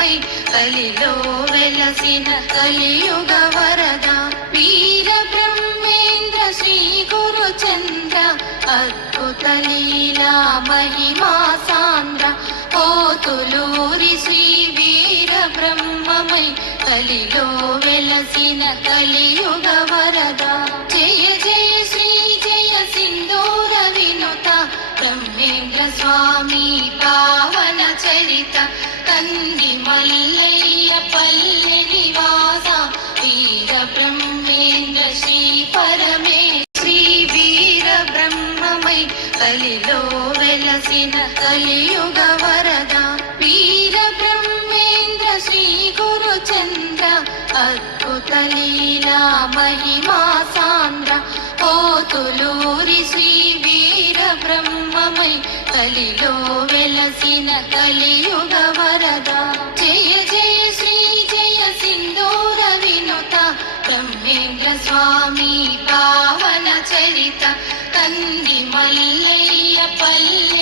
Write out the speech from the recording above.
బ్రహ్మమై కలిలో వెలసిన కలియుగ వరద వీర బ్రహ్మేంద్ర శ్రీ గురు చంద్ర అద్భుత లీలా మహిమా సాంద్ర పోతులూరి శ్రీ వీర బ్రహ్మమై కలిలో వెలసిన కలియుగ వరద జయ జయ శ్రీ జయ సింధూర వినుత బ్రహ్మేంద్ర స్వామి పావన చరిత కంది మల్లయ్య పల్లె నివాస వీర బ్రహ్మేంద్ర శ్రీ పరమే శ్రీ వీర బ్రహ్మమై కలిలో వెలసిన కలియుగ వరద వీర బ్రహ్మేంద్ర శ్రీ గురు చంద్ర అద్భుత లీలా మహిమా సాంద్ర పోతులూరి శ్రీ వీర బ్రహ్మమై కలిలో వెలసిన కలియుగ వరద జయ జయ శ్రీ జయ సింధూర వినుత బ్రహ్మేంద్ర స్వామి పావన చరిత కంది మల్లయ్య పల్లె